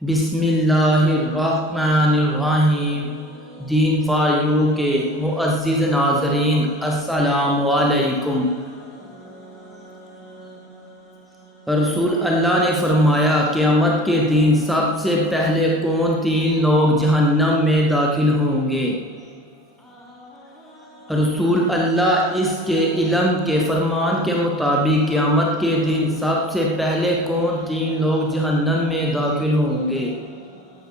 بسم اللہ الرحمن الرحیم۔ دین فار یو کے معزز ناظرین، السلام علیکم۔ رسول اللہ نے فرمایا، قیامت کے دن سب سے پہلے کون تین لوگ جہنم میں داخل ہوں گے؟ رسول اللہ اس کے علم کے فرمان کے مطابق قیامت کے دن سب سے پہلے کون تین لوگ جہنم میں داخل ہوں گے؟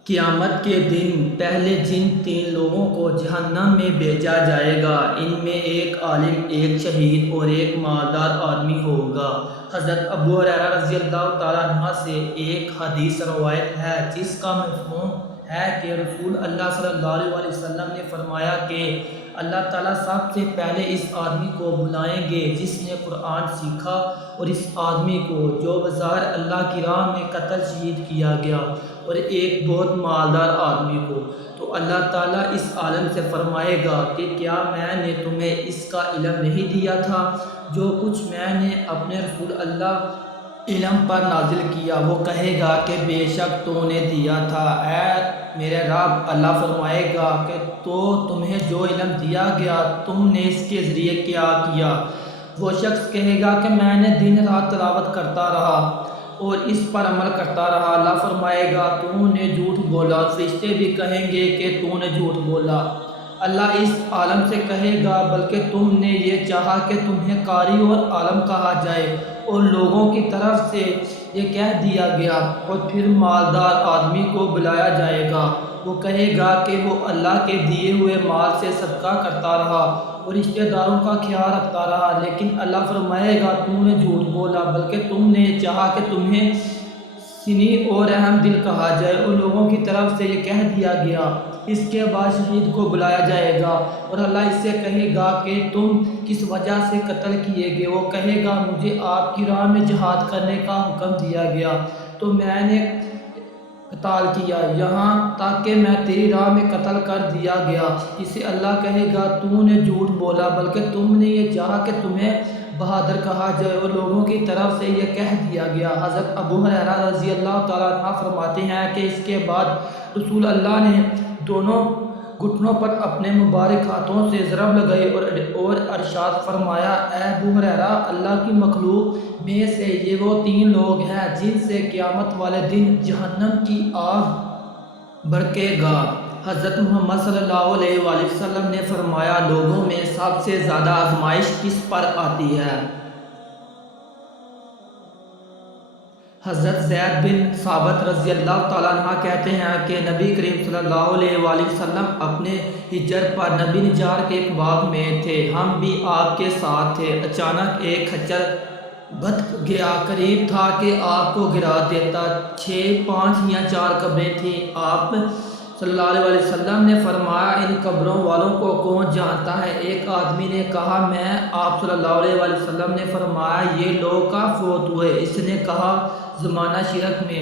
قیامت کے دن پہلے جن تین لوگوں کو جہنم میں بھیجا جائے گا، ان میں ایک عالم، ایک شہید اور ایک مالدار آدمی ہوگا۔ حضرت ابو ہریرہ رضی اللہ تعالیٰ عنہ سے ایک حدیث روایت ہے جس کا مفہوم ہے کہ رسول اللہ صلی اللہ علیہ وسلم نے فرمایا کہ اللہ تعالیٰ سب سے پہلے اس آدمی کو بلائیں گے جس نے قرآن سیکھا، اور اس آدمی کو جو بظاہر اللہ کی راہ میں قتل شہید کیا گیا، اور ایک بہت مالدار آدمی کو۔ تو اللہ تعالیٰ اس عالم سے فرمائے گا کہ کیا میں نے تمہیں اس کا علم نہیں دیا تھا؟ جو کچھ میں نے اپنے رسول اللہ علم پر نازل کیا وہ کہے گا کہ بے شک تو نے دیا تھا اے میرے رب۔ اللہ فرمائے گا کہ تو تمہیں جو علم دیا گیا تم نے اس کے ذریعے کیا کیا؟ وہ شخص کہے گا کہ میں نے دن رات تلاوت کرتا رہا اور اس پر عمل کرتا رہا۔ اللہ فرمائے گا تو نے جھوٹ بولا۔ فرشتے بھی کہیں گے کہ تو نے جھوٹ بولا۔ اللہ اس عالم سے کہے گا بلکہ تم نے یہ چاہا کہ تمہیں قاری اور عالم کہا جائے، اور لوگوں کی طرف سے یہ کہہ دیا گیا۔ اور پھر مالدار آدمی کو بلایا جائے گا، وہ کہے گا کہ وہ اللہ کے دیے ہوئے مال سے صدقہ کرتا رہا اور رشتہ داروں کا خیال رکھتا رہا، لیکن اللہ فرمائے گا تو نے جھوٹ بولا، بلکہ تم نے یہ چاہا کہ تمہیں سنی اور رحم دل کہا جائے، اور لوگوں کی طرف سے یہ کہہ دیا گیا۔ اس کے بعد شہید کو بلایا جائے گا اور اللہ اس سے کہے گا کہ تم کس وجہ سے قتل کیے گئے؟ وہ کہے گا مجھے آپ کی راہ میں جہاد کرنے کا حکم دیا گیا تو میں نے قتال کیا، یہاں تک کہ میں تیری راہ میں قتل کر دیا گیا۔ اسے اللہ کہے گا تو نے جھوٹ بولا، بلکہ تم نے یہ چاہا کہ تمہیں بہادر کہا جائے، اور لوگوں کی طرف سے یہ کہہ دیا گیا۔ حضرت ابو ہریرہ رضی اللہ تعالیٰ عنہ فرماتے ہیں کہ اس کے بعد رسول اللہ نے دونوں گھٹنوں پر اپنے مبارک ہاتھوں سے ضرب لگائی اور ارشاد فرمایا، اے ابو ہریرہ، اللہ کی مخلوق میں سے یہ وہ تین لوگ ہیں جن سے قیامت والے دن جہنم کی آگ بھڑکے گا۔ حضرت محمد صلی اللہ علیہ وآلہ وسلم نے فرمایا، لوگوں میں سب سے زیادہ آزمائش کس پر آتی ہے؟ حضرت زید بن ثابت رضی اللہ تعالیٰ عنہ کہتے ہیں کہ نبی کریم صلی اللہ علیہ وآلہ وسلم اپنے ہجر پر نبی نجار کے ایک باغ میں تھے، ہم بھی آپ کے ساتھ تھے۔ اچانک ایک خچر بھٹک گیا، قریب تھا کہ آپ کو گرا دیتا۔ 6، 5 یا 4 قبریں تھیں۔ آپ صلی اللہ علیہ وآلہ وسلم نے فرمایا، ان قبروں والوں کو کون جانتا ہے؟ ایک آدمی نے کہا میں۔ آپ صلی اللہ علیہ وآلہ وسلم نے فرمایا، یہ لوگ کہاں فوت ہوئے؟ اس نے کہا زمانہ شرک میں۔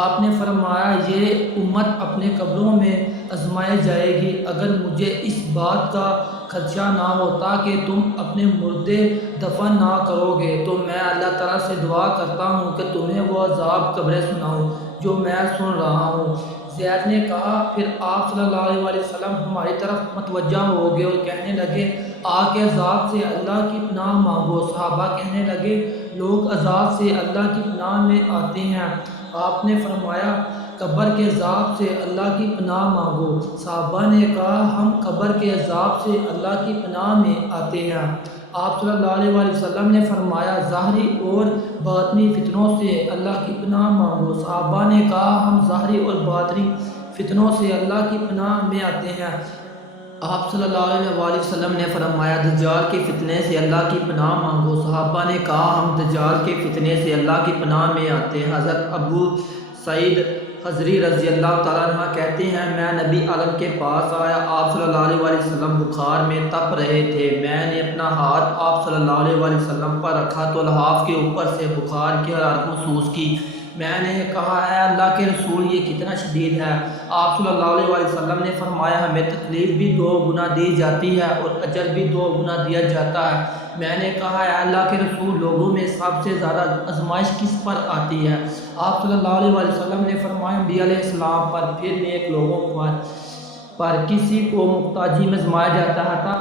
آپ نے فرمایا، یہ امت اپنے قبروں میں آزمائی جائے گی۔ اگر مجھے اس بات کا خدشہ نہ ہوتا کہ تم اپنے مردے دفن نہ کرو گے تو میں اللہ تعالیٰ سے دعا کرتا ہوں کہ تمہیں وہ عذاب قبریں سناؤں جو میں سن رہا ہوں۔ زید نے کہا، پھر آپ صلی اللہ علیہ وآلہ وسلم ہماری طرف متوجہ ہو گئے اور کہنے لگے، آگ کے عذاب سے اللہ کی پناہ مانگو۔ صحابہ کہنے لگے، لوگ عذاب سے اللہ کی پناہ میں آتے ہیں۔ آپ نے فرمایا، قبر کے عذاب سے اللہ کی پناہ مانگو۔ صحابہ نے کہا، ہم قبر کے عذاب سے اللہ کی پناہ میں آتے ہیں۔ آپ صلی اللہ علیہ وآلہ وسلم نے فرمایا، ظاہری اور باطنی فتنوں سے اللہ کی پناہ مانگو۔ صحابہ نے کہا، ہم ظاہری اور باطنی فتنوں سے اللہ کی پناہ میں آتے ہیں۔ آپ صلی اللہ علیہ وآلہ وسلم نے فرمایا، دجال کے فتنے سے اللہ کی پناہ مانگو۔ صحابہ نے کہا، ہم دجال کے فتنے سے اللہ کی پناہ میں آتے ہیں۔ حضرت ابو سعید خدری رضی اللہ تعالیٰ عنہ کہتے ہیں، میں نبی عالم کے پاس آیا، آپ صلی اللہ علیہ وآلہ وسلم بخار میں تپ رہے تھے۔ میں نے اپنا ہاتھ آپ صلی اللہ علیہ وآلہ وسلم پر رکھا تو لحاف کے اوپر سے بخار کی حرارت محسوس کی۔ میں نے کہا اے اللہ کے رسول یہ کتنا شدید ہے۔ آپ صلی اللہ علیہ وسلم نے فرمایا ہمیں تکلیف بھی 2 گنا دی جاتی ہے اور اجر بھی 2 گنا دیا جاتا ہے۔ میں نے کہا اے اللہ کے رسول لوگوں میں سب سے زیادہ آزمائش کس پر آتی ہے؟ آپ صلی اللہ علیہ وسلم نے فرمایا انبیاء علیہ السلام پر، پھر نیک لوگوں پر کسی کو محتاجی میں آزمایا جاتا ہے تھا۔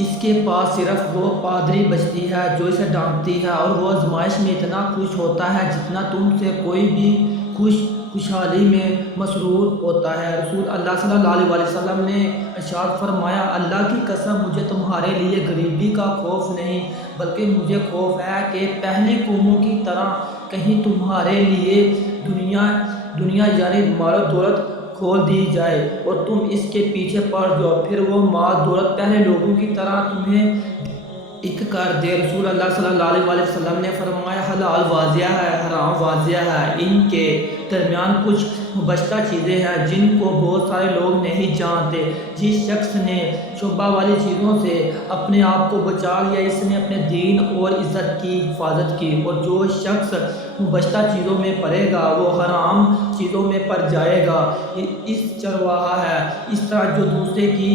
اس کے پاس صرف وہ پادری بچتی ہے جو اسے ڈانٹتی ہے اور وہ آزمائش میں اتنا خوش ہوتا ہے جتنا تم سے کوئی بھی خوشحالی میں مسرور ہوتا ہے۔ رسول اللہ صلی اللہ علیہ وسلم نے ارشاد فرمایا اللہ کی قسم مجھے تمہارے لیے غریبی کا خوف نہیں بلکہ مجھے خوف ہے کہ پہلے قوموں کی طرح کہیں تمہارے لیے دنیا یعنی مال و دولت کھول دی جائے اور تم اس کے پیچھے پڑ جاؤ، پھر وہ مال دولت پہلے لوگوں کی طرح تمہیں ایک کر دے۔ رسول اللہ صلی اللہ علیہ وسلم نے فرمایا حلال واضح ہے، حرام واضح ہے، ان کے درمیان کچھ مبشتہ چیزیں ہیں جن کو بہت سارے لوگ نہیں جانتے۔ جس شخص نے شبہ والی چیزوں سے اپنے آپ کو بچا لیا اس نے اپنے دین اور عزت کی حفاظت کی، اور جو شخص مبشتہ چیزوں میں پڑے گا وہ حرام چیزوں میں پڑ جائے گا۔ اس چرواہا ہے اس طرح جو دوسرے کی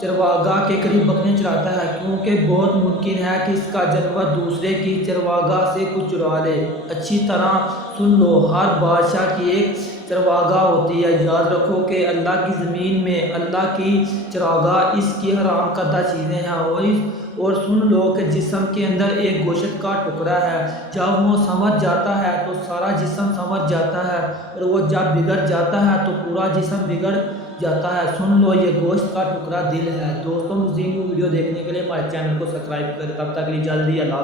چرواگاہ کے قریب بکریاں چراتا ہے، کیونکہ بہت ممکن ہے کہ اس کا جانور دوسرے کی چرواگاہ سے کچھ چرا لے۔ اچھی طرح سن لو، ہر بادشاہ کی ایک چرواگاہ ہوتی ہے۔ یاد رکھو کہ اللہ کی زمین میں اللہ کی چراگاہ اس کی حرام کردہ چیزیں ہیں، اور سن لو کہ جسم کے اندر ایک گوشت کا ٹکڑا ہے، جب وہ سمجھ جاتا ہے تو سارا جسم سمجھ جاتا ہے، اور وہ جب بگڑ جاتا ہے تو پورا جسم بگڑ جاتا ہے۔ سن لو یہ گوشت کا ٹکڑا دل ہے۔ دوستوں مزید ویڈیو دیکھنے کے لیے ہمارے چینل کو سبسکرائب کریں، تب تک کے لیے جلدی اللہ حافظ۔